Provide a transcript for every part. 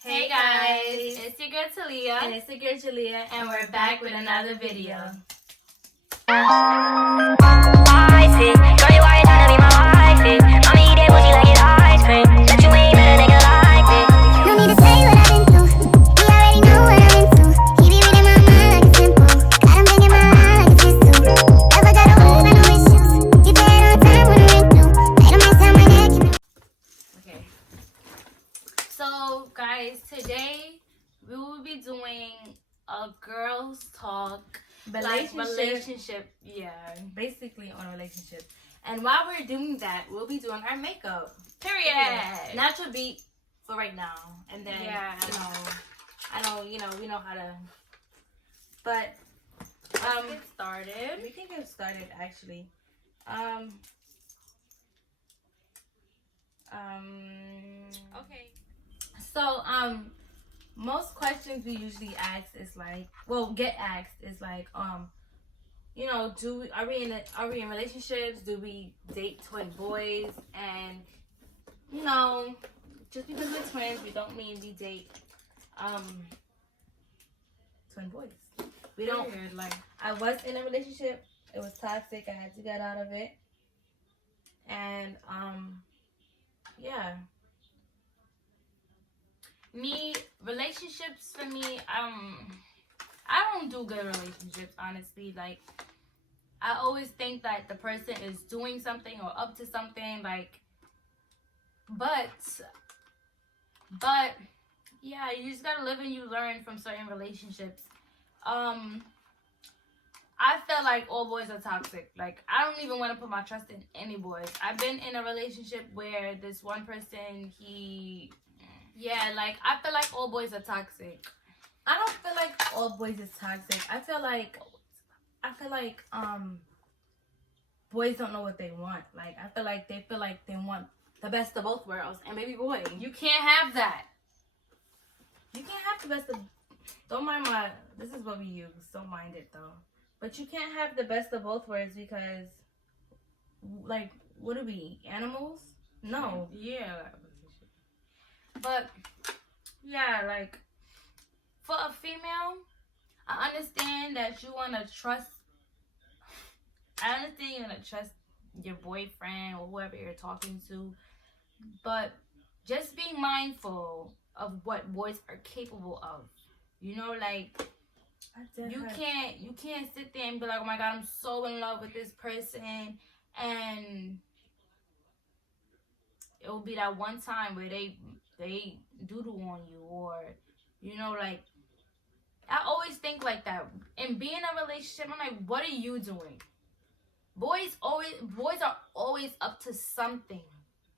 Hey guys, it's your girl Talia, And it's your girl Julia, and we're back with another video. I see, girl, you are trying to be my wifey. Mommy, eat that pussy like it's ice cream. Bet you ain't met a nigga like me. No need to tell you what I've been through. He already know what I'm into. He be reading my mind like a simple. Got him thinking my line like a sister. Never got away with no issues. He paid on time when I went through. Made him ice on my neck. Okay. So guys, today we will be doing a girls talk, relationship. Yeah. basically on a relationship. And while we're doing that, we'll be doing our makeup. Period. Natural beat for right now. And then, Yeah. I know, we know how to. But, Let's get started. we can get started actually. Okay. So, most questions we usually ask is like, get asked is like, are we in relationships? Do we date twin boys? And just because we're twins, we don't mean we date twin boys. We don't. Period, like, I was in a relationship. It was toxic. I had to get out of it. And yeah. relationships for me, I don't do good relationships, honestly. Like, I always think that the person is doing something or up to something, like, but yeah, you just gotta live and you learn from certain relationships. I feel like all boys are toxic. Like, I don't even want to put my trust in any boys. I've been in a relationship where this one person, I feel like all boys are toxic. I don't feel like all boys is toxic. I feel like boys don't know what they want. Like, I feel like they want the best of both worlds. And maybe boy, You can't have that. you can't have the best of. Don't mind this is what we use. Don't mind it though. But you can't have the best of both worlds because, like, what are we, animals? No. Yeah. But, yeah, like, for a female, I understand that you want to trust. I understand you want to trust your boyfriend or whoever you're talking to. But just being mindful of what boys are capable of. Like, you can't sit there and be like, oh my God, I'm so in love with this person, and it will be that one time where they doodle on you, or like, I always think like that. And being in a relationship, I'm like, what are you doing? Boys are always up to something.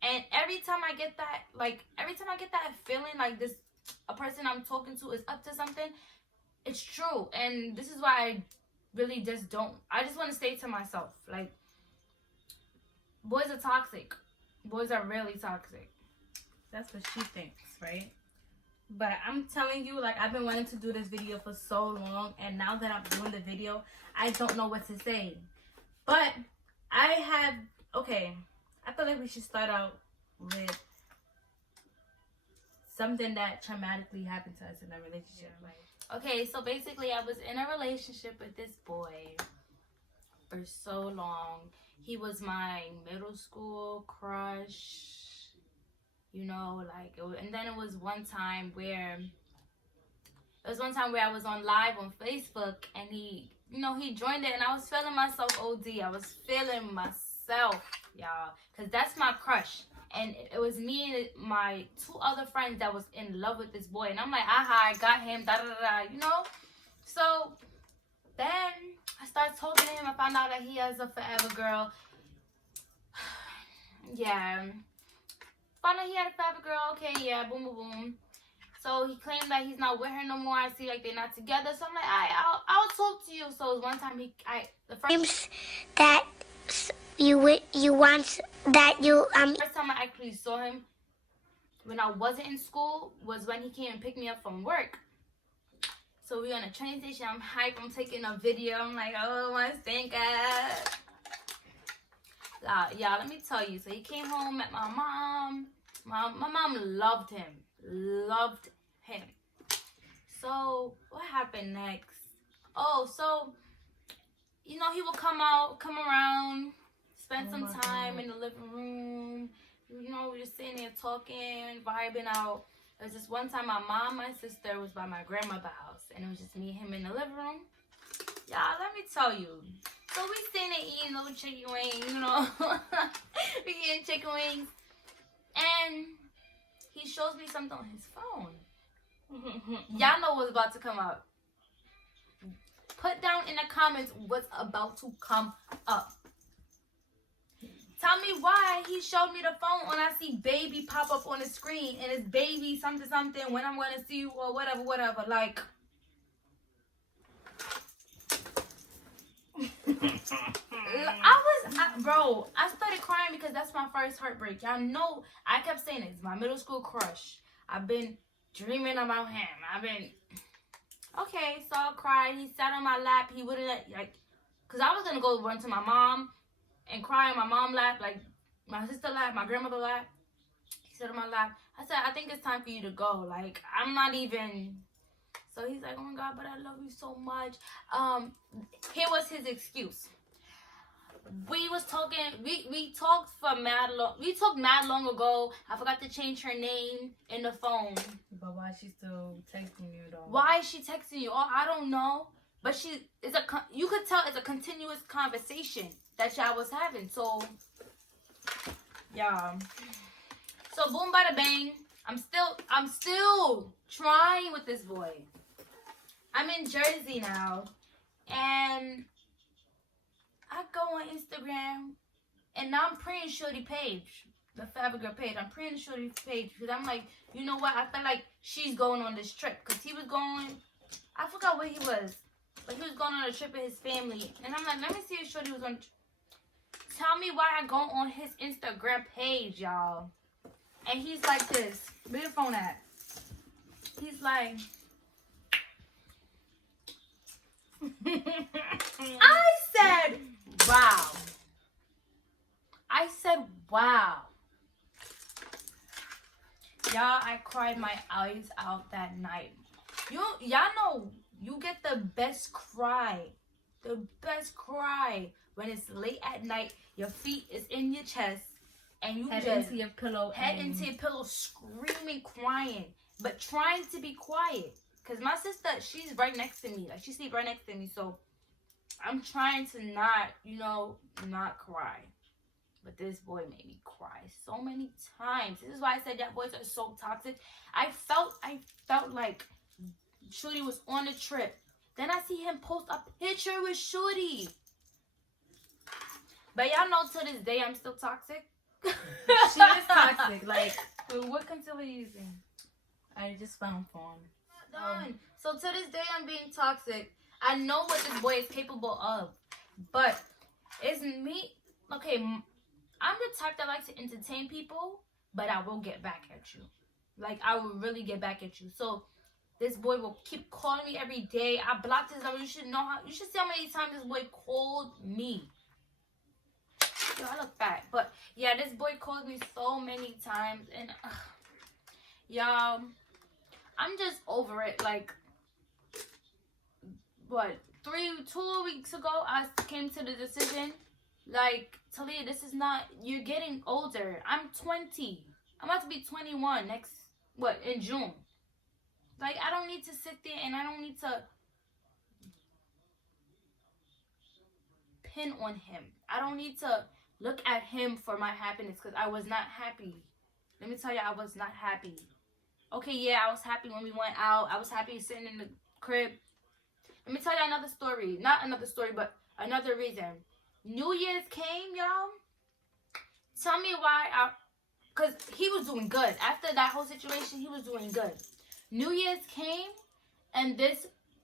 And every time I get that feeling like a person I'm talking to is up to something, it's true. And this is why I really I just want to say to myself, like, boys are toxic. Boys are really toxic. That's what she thinks, right? But I'm telling you, like, I've been wanting to do this video for so long, and now that I'm doing the video, I don't know what to say. But I feel like we should start out with something that traumatically happened to us in a relationship. Yeah. Okay, so basically I was in a relationship with this boy for so long. He was my middle school crush. And then it was one time where I was on live on Facebook, and he joined it, and I was feeling myself OD. I was feeling myself, y'all, because that's my crush. And it was me and my two other friends that was in love with this boy. And I'm like, I got him, da-da-da-da, So then I started talking to him. I found out that he has a forever girl. Yeah. Found out he had a forever girl. Okay, yeah, boom, boom, boom. So he claimed that he's not with her no more. I see like they're not together. So I'm like, I'll talk to you. So it was one time That you want that you first time I actually saw him when I wasn't in school was when he came and picked me up from work. So we're on a train station. I'm hyped. I'm taking a video. I'm like, oh my stinker. Yeah, let me tell you. So he came home, met my mom. My mom loved him. Loved him. So what happened next? Oh, so you know, he would come around, spend some time in the living room. You know, we just sitting there talking, vibing out. There was this one time my mom, my sister was by my grandmother's house, and it was just me and him in the living room. Y'all, let me tell you. So we sitting there eating little chicken wings, you know. We eating chicken wings. And he shows me something on his phone. Y'all know what's about to come up. Put down in the comments what's about to come up. Tell me why he showed me the phone when I see baby pop up on the screen and it's baby something something when I'm gonna see you or whatever. Like, bro, I started crying because that's my first heartbreak. Y'all know I kept saying it's my middle school crush. I've been dreaming about him. Okay, so I cried. He sat on my lap. He wouldn't cause I was gonna go run to my mom and cry on my mom's lap, like my sister lap, my grandmother lap. He sat on my lap. I said, I think it's time for you to go. Like, I'm not even. So he's like, oh my God, but I love you so much. Here was his excuse. We was talking. We talked for mad long. We talked mad long ago. I forgot to change her name in the phone. But why is she still texting you though? Why is she texting you? Oh, I don't know. But you could tell it's a continuous conversation that y'all was having. So, yeah. So boom, bada bang. I'm still trying with this boy. I'm in Jersey now, and I go on Instagram, and now I'm praying Shorty page, the Fabric Girl page. I'm praying Shorty page because I'm like, you know what? I feel like she's going on this trip because he was going. I forgot where he was, but he was going on a trip with his family, and I'm like, let me see if Shorty was on. Tell me why I go on his Instagram page, y'all. And he's like this. Where your phone at? He's like, I said, wow. Y'all, I cried my eyes out that night. Y'all know you get the best cry. The best cry when it's late at night, your feet is in your chest, and you head just into your pillow, screaming, crying, but trying to be quiet. Cause my sister, she's right next to me, like she sleep right next to me, so I'm trying to not cry. But this boy made me cry so many times. This is why I said that boys are so toxic. I felt like Shorty was on a trip. Then I see him post a picture with Shorty. But y'all know to this day I'm still toxic. She is toxic. Like, what concealer you using? I just found porn. Done. So to this day I'm being toxic. I know what this boy is capable of. But it's me. Okay, I'm the type that likes to entertain people, but I will get back at you. Like, I will really get back at you. So this boy will keep calling me every day. I blocked his number. You should see how many times this boy called me. Yo, I look fat. But yeah, this boy called me so many times. And y'all, I'm just over it. Like, what? 2 weeks ago, I came to the decision. Like, Talia, this is not, you're getting older. I'm 20. I'm about to be 21 in June. Like, I don't need to sit there and I don't need to pin on him. I don't need to look at him for my happiness because I was not happy. Let me tell you, I was not happy. Okay, yeah, I was happy when we went out. I was happy sitting in the crib. Let me tell you another story. Not another story, but another reason. New Year's came, y'all. Tell me why because he was doing good. After that whole situation, he was doing good. New Year's came, and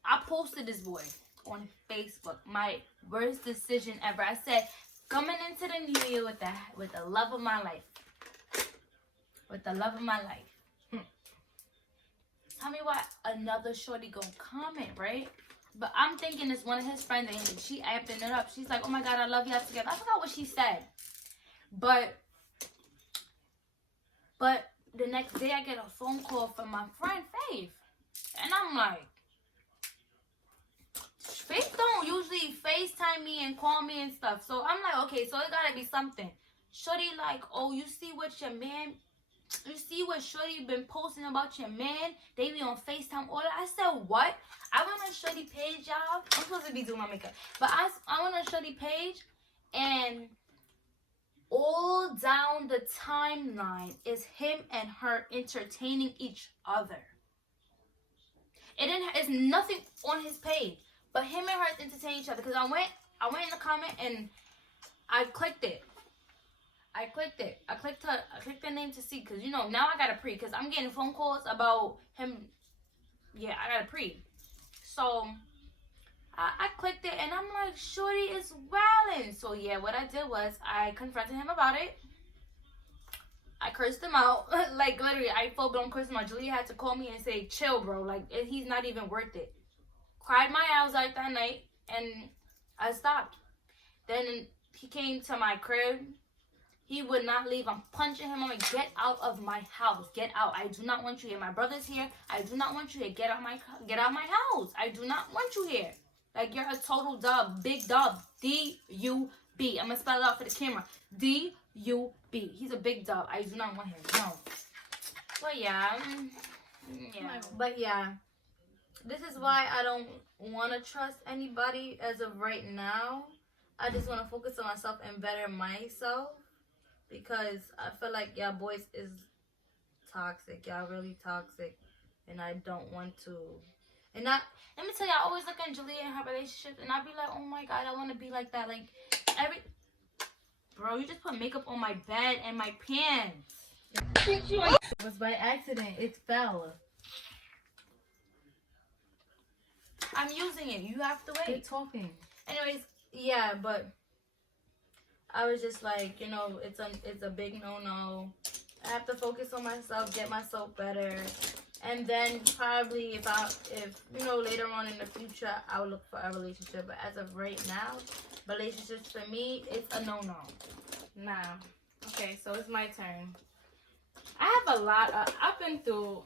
I posted this boy on Facebook. My worst decision ever. I said, coming into the new year with the love of my life. With the love of my life. Tell me why another shorty gonna comment, right? But I'm thinking it's one of his friends and she amping it up. She's like, oh my God, I love y'all together. I forgot what she said. But the next day I get a phone call from my friend, wife. And I'm like, Faith don't usually FaceTime me and call me and stuff. So I'm like, okay, so it gotta be something. Shorty like, oh, you see what Shorty been posting about your man? They be on FaceTime all that. I said, what? I went on Shorty page, y'all. I'm supposed to be doing my makeup. But I went on Shorty page, and all down the timeline is him and her entertaining each other. It's nothing on his page, but him and her entertaining each other. Because I went in the comment and I clicked it. I clicked the name to see, because, you know, now I got a pre, because I'm getting phone calls about him. Yeah, I got a pre. So, I clicked it, and I'm like, Shorty is wildin'. So, yeah, what I did was, I confronted him about it. I cursed him out. Like, literally, I full-blown cursed him out. Julia had to call me and say, chill, bro. Like, he's not even worth it. Cried my eyes out that night, and I stopped. Then, he came to my crib. He would not leave. I'm punching him. I'm like, get out of my house. Get out. I do not want you here. My brother's here. I do not want you here. Get out my house. I do not want you here. Like, you're a total dub. Big dub. D-U-B. I'm going to spell it out for the camera. D-U-B. He's a big dub. I do not want him. No. But yeah. But yeah. This is why I don't want to trust anybody as of right now. I just want to focus on myself and better myself. Because I feel like y'all boys is toxic. Y'all really toxic. And I don't want to. And let me tell you, I always look at Julia and her relationship, and I be like, oh my God, I want to be like that. Like, bro, you just put makeup on my bed and my pants. It was by accident. It fell. I'm using it. You have to wait. Keep talking. Anyways, yeah, but I was just like, you know, it's a big no-no. I have to focus on myself, get myself better. And then probably if you know, later on in the future, I'll look for a relationship. But as of right now, relationships for me, it's a no-no. Nah. Okay, so it's my turn. I've been through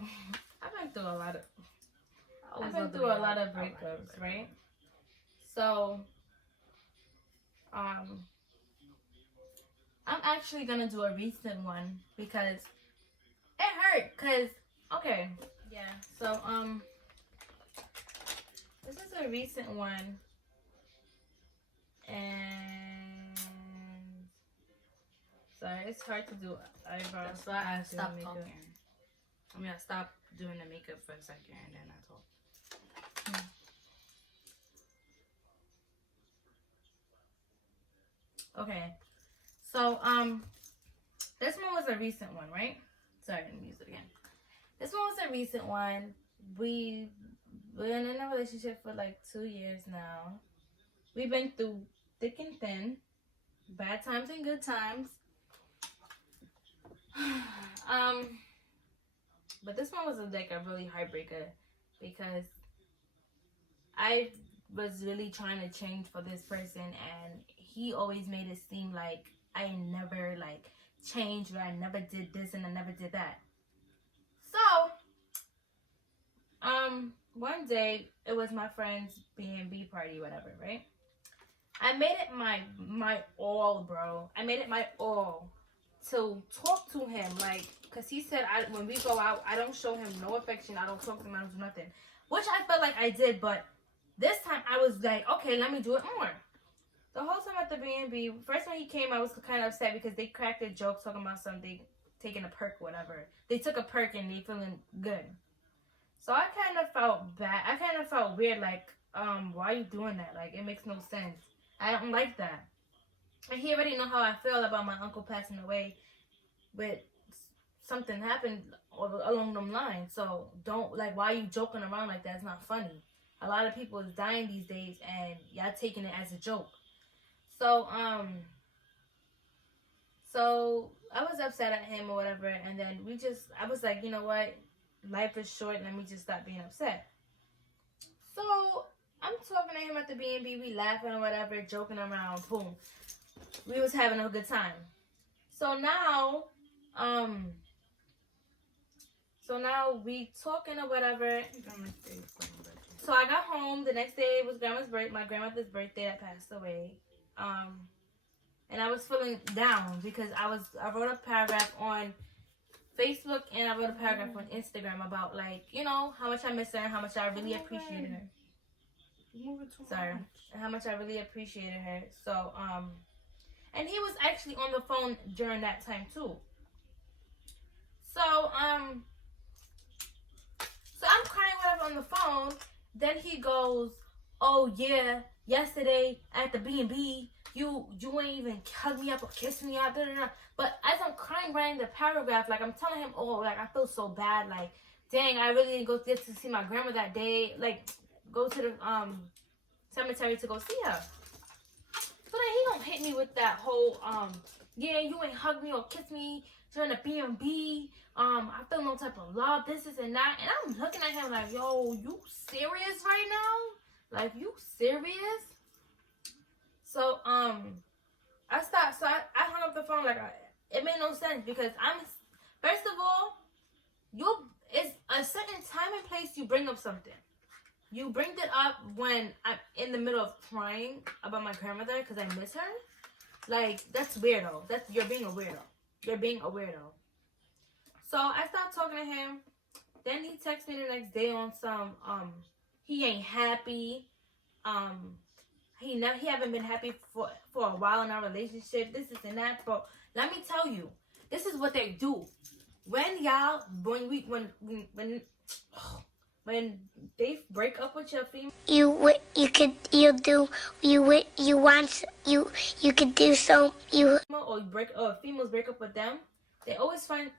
a lot of breakups, right? So, I'm actually gonna do a recent one because it hurt. Okay, yeah. So, this is a recent one, and sorry, it's hard to do eyebrows. That's why I stopped makeup. talking. I mean, I stopped doing the makeup for a second, and then I talked. Okay, so this one was a recent one, right? Sorry, let me use it again. This one was a recent one. We've been in a relationship for like 2 years now. We've been through thick and thin, bad times and good times. But this one was like a really heartbreaker because I was really trying to change for this person, and he always made it seem like I never like changed, or I never did this and I never did that. So, one day it was my friend's B&B party, whatever, right? I made it my all, bro. I made it my all to talk to him, like, cause he said when we go out, I don't show him no affection. I don't talk to him. I don't do nothing, which I felt like I did, but this time I was like, okay, let me do it more. The whole time at the B&B, first when he came, I was kind of upset because they cracked a joke talking about something, taking a perk, whatever. They took a perk and they feeling good. So I kind of felt bad. I kind of felt weird, like, why are you doing that? Like, it makes no sense. I don't like that. And he already know how I feel about my uncle passing away, but something happened along them lines. So don't, like, why are you joking around like that? It's not funny. A lot of people is dying these days, and y'all taking it as a joke. So, so I was upset at him or whatever, and then I was like, you know what? Life is short, let me just stop being upset. So, I'm talking to him at the B&B, we laughing or whatever, joking around, boom. We was having a good time. So now So now we talking or whatever. So I got home. The next day was my grandmother's birthday that passed away. And I was feeling down because I wrote a paragraph on Facebook and I wrote a paragraph on Instagram about, like, you know, how much I miss her and how much I really appreciated her. Sorry. And how much I really appreciated her. So, and he was actually on the phone during that time too. So I'm crying whatever on the phone. Then he goes, "Oh yeah, yesterday at the B&B, you ain't even hug me up or kiss me up." But as I'm crying writing the paragraph, like I'm telling him, oh, like I feel so bad, like dang, I really didn't get to see my grandma that day, like go to the cemetery to go see her. So then he gonna hit me with that whole yeah, you ain't hug me or kiss me during the B&B. I feel no type of love, this and that. And I'm looking at him like, yo, you serious right now? Like, you serious? So I hung up the phone. Like, it made no sense because first of all, it's a certain time and place you bring up something. You bring it up when I'm in the middle of crying about my grandmother because I miss her. Like, that's weirdo. You're being a weirdo. You're being a weirdo. So I stopped talking to him. Then he texted me the next day on some he ain't happy. He haven't been happy for a while in our relationship. This and that. But let me tell you, this is what they do. When they break up with your female, or females break up with them, they always find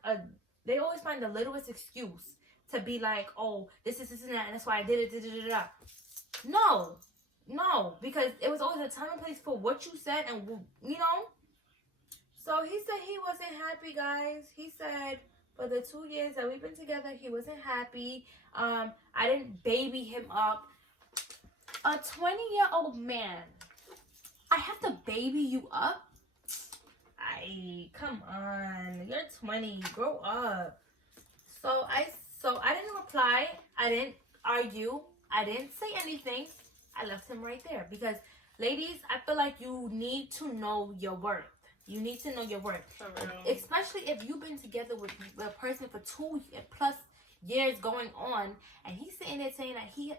the littlest excuse to be like, oh, this and that, and that's why I did it. No, because it was always a time and place for what you said, and you know. So he said he wasn't happy, guys. He said for the 2 years that we've been together, he wasn't happy. I didn't baby him up. A 20-year-old man, I have to baby you up? Come on. You're 20. Grow up. So I didn't reply. I didn't argue. I didn't say anything. I left him right there. Because, ladies, I feel like you need to know your worth. You need to know your worth. Especially if you've been together with a person for 2+ years going on, and he's sitting there saying that you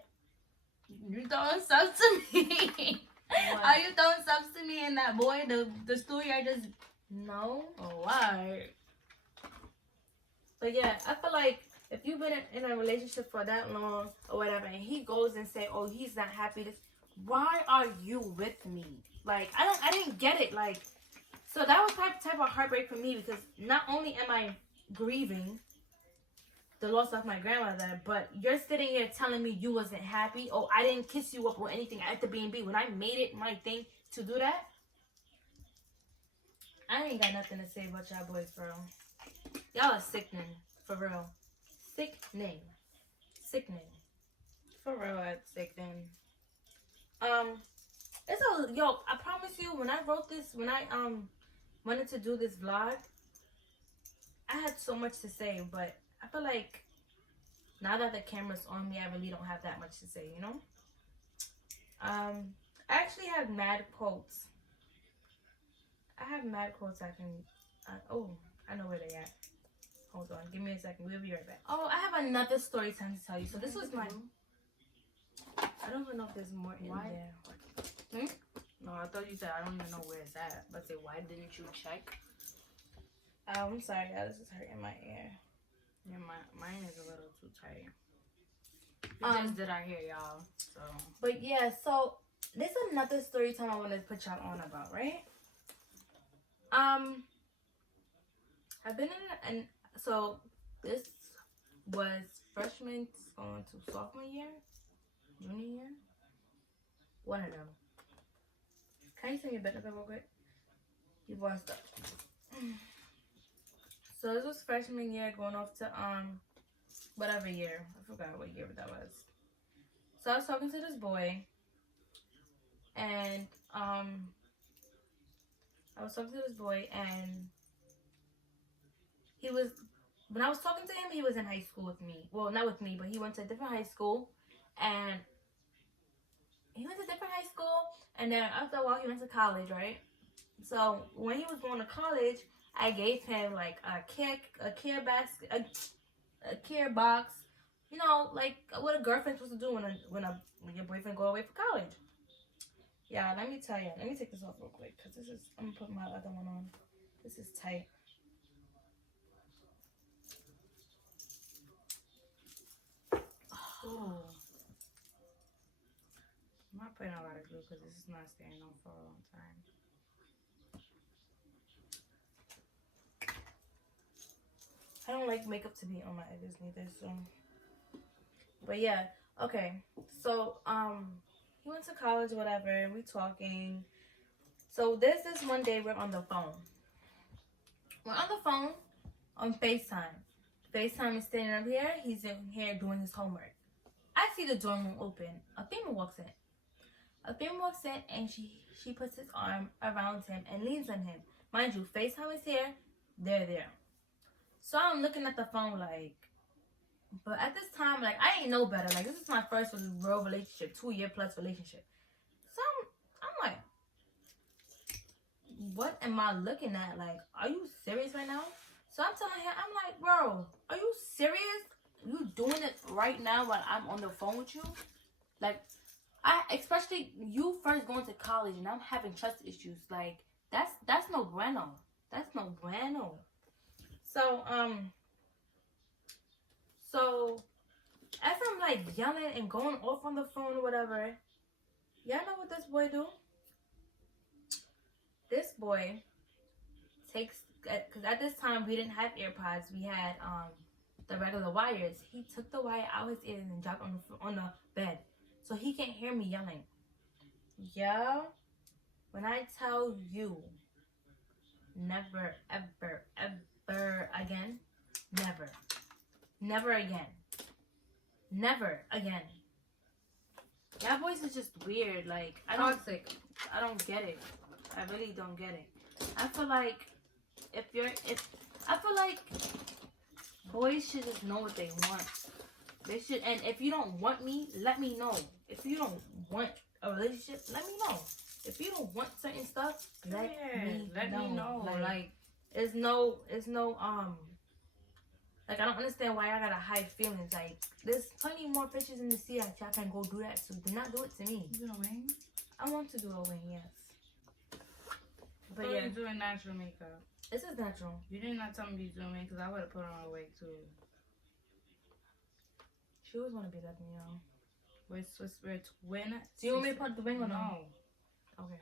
throwing stuff to me. What? Are you throwing stuff to me and that boy, the story I just... No. Oh, why? But yeah, I feel like if you've been in a relationship for that long or whatever, and he goes and say, oh, he's not happy, why are you with me? Like, I didn't get it. Like, so that was type of heartbreak for me, because not only am I grieving the loss of my grandmother, but you're sitting here telling me you wasn't happy. Oh, I didn't kiss you up or anything at the B&B when I made it my thing to do that. I ain't got nothing to say about y'all boys, bro. Y'all are sickening, for real. Sickening. For real, it's sickening. Yo, I promise you, when I wrote this, when I wanted to do this vlog, I had so much to say, but I feel like now that the camera's on me, I really don't have that much to say, you know? I actually have mad quotes. I know where they at. Hold on, give me a second. We'll be right back. Oh, I have another story time to tell you. So this was my... I don't even know if there's more in there. No, I thought you said I don't even know where it's at. But say, why didn't you check? I'm sorry, guys. This is hurting my ear. Yeah, mine is a little too tight. We just did our hair, y'all. So. But yeah, so this is another story time I want to put y'all on about, right? I've been in, so this was freshman going to sophomore year, junior year, one of them. Can you send me a bit of it real quick? You washed up. So this was freshman year going off to whatever year. I forgot what year that was. So I was talking to this boy, and when I was talking to him, he was in high school with me. Well, not with me, but he went to a different high school. And then after a while, he went to college, right? So when he was going to college, I gave him like a care box, you know, like what a girlfriend's supposed to do when your boyfriend go away for college. Yeah, let me tell you. Let me take this off real quick because I'm gonna put my other one on. This is tight. Oh. I'm not putting a lot of glue because this is not staying on for a long time. I don't like makeup to be on my edges neither, so. But yeah, okay. So, he went to college, whatever, and we talking. So there's this one day we're on the phone. We're on the phone on FaceTime. FaceTime is standing up here. He's in here doing his homework. I see the dorm room open. A female walks in. And she puts his arm around him and leans on him. Mind you, FaceTime is here. They're there. So I'm looking at the phone like, but at this time, like, I ain't know better. Like, this is my first real relationship, 2-year plus relationship. So I'm like, what am I looking at? Like, are you serious right now? So I'm telling him, I'm like, bro, are you serious? You doing it right now while I'm on the phone with you? Like, especially you first going to college and I'm having trust issues. Like, that's no bueno. That's no bueno. So as I'm like yelling and going off on the phone or whatever, y'all know what this boy do? This boy takes, because at this time we didn't have AirPods, we had the regular wires. He took the wire out his ears and dropped on the bed, so he can't hear me yelling. Yo, when I tell you, never, ever, ever again, never again. That voice is just weird. Like, I don't get it. I really don't get it. I feel like boys should just know what they want. They should, and if you don't want me, let me know. If you don't want a relationship, let me know. If you don't want certain stuff, let me know. Like, it's no, like, I don't understand why I gotta hide feelings. Like, there's plenty more fishes in the sea that y'all can go do that. So do not do it to me. You gonna wing? I want to do a wing, yes. But So yeah, you're doing natural makeup. this is natural. You did not tell me you doing makeup because I would have put on a wig too. She always want to be like me, y'all. We're twin. Do you want me to put the wing on? No. Okay.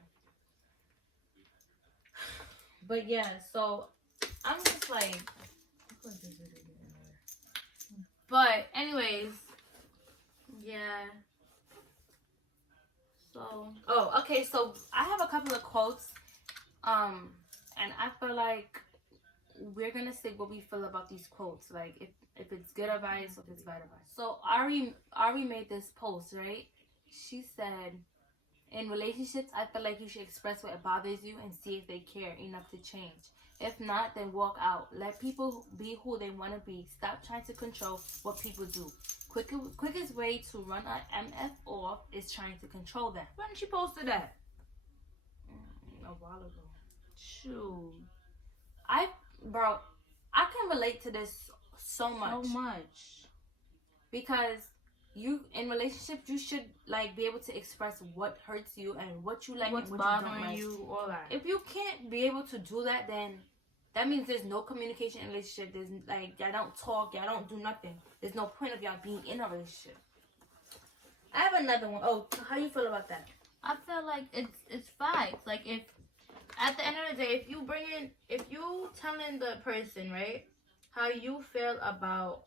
But yeah, so I'm just like. But anyways, yeah. So okay. So I have a couple of quotes, and I feel like we're gonna say what we feel about these quotes. Like if it's good advice or if it's bad advice. So Ari made this post, right? She said, in relationships, I feel like you should express what bothers you and see if they care enough to change. If not, then walk out. Let people be who they want to be. Stop trying to control what people do. Quickest way to run a MF off is trying to control them. When she posted that? A while ago. Shoot. I can relate to this so much. Because you, in relationships, you should like be able to express what hurts you and what you like, What's and what bothering you don't like. you, all that. If you can't be able to do that, then that means there's no communication in a relationship. There's like, y'all don't talk, y'all don't do nothing. There's no point of y'all being in a relationship. I have another one. Oh, how you feel about that? I feel like it's facts. Like, if at the end of the day, if you telling the person, right, how you feel about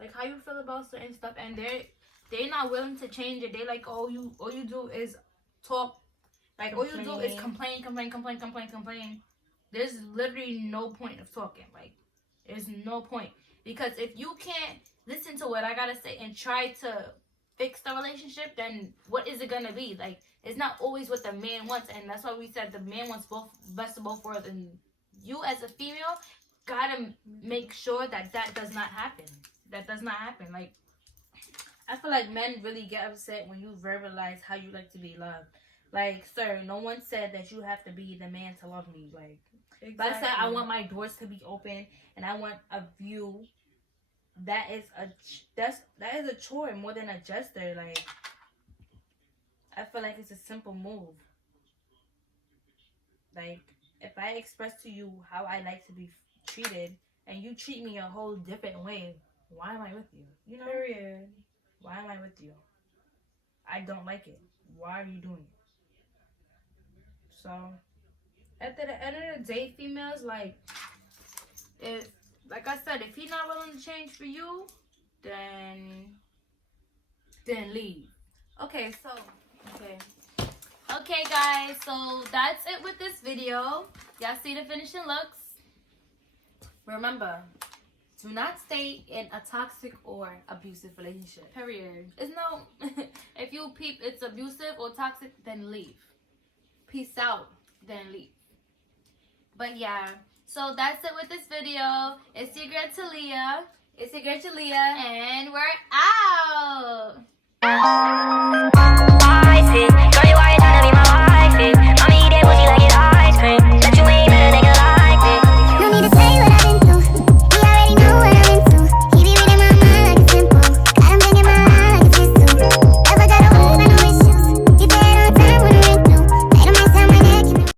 like how you feel about certain stuff, and they're not willing to change it. They like, all you do is talk. Like, all you do is complain. There's literally no point of talking. Like, there's no point. Because if you can't listen to what I gotta say and try to fix the relationship, then what is it gonna be? Like, it's not always what the man wants. And that's why we said the man wants best of both worlds. And you as a female, gotta make sure that that does not happen. That does not happen. Like, I feel like men really get upset when you verbalize how you like to be loved. Like, sir, no one said that you have to be the man to love me. Like, if I said I want my doors to be open and I want a view, that is a chore more than a gesture. Like, I feel like it's a simple move. Like, if I express to you how I like to be treated and you treat me a whole different way, why am I with you? You know? period. Why am I with you? I don't like it. Why are you doing it? So, At the end of the day, females, like, if, like I said, if he's not willing to change for you, then leave. okay, so, Okay, guys, so that's it with this video. Y'all see the finishing looks? remember, do not stay in a toxic or abusive relationship. Period. It's no, if you peep it's abusive or toxic, then leave. Peace out, then leave. But yeah, so that's it with this video. It's your girl Talia. It's your girl, Julia. And we're out.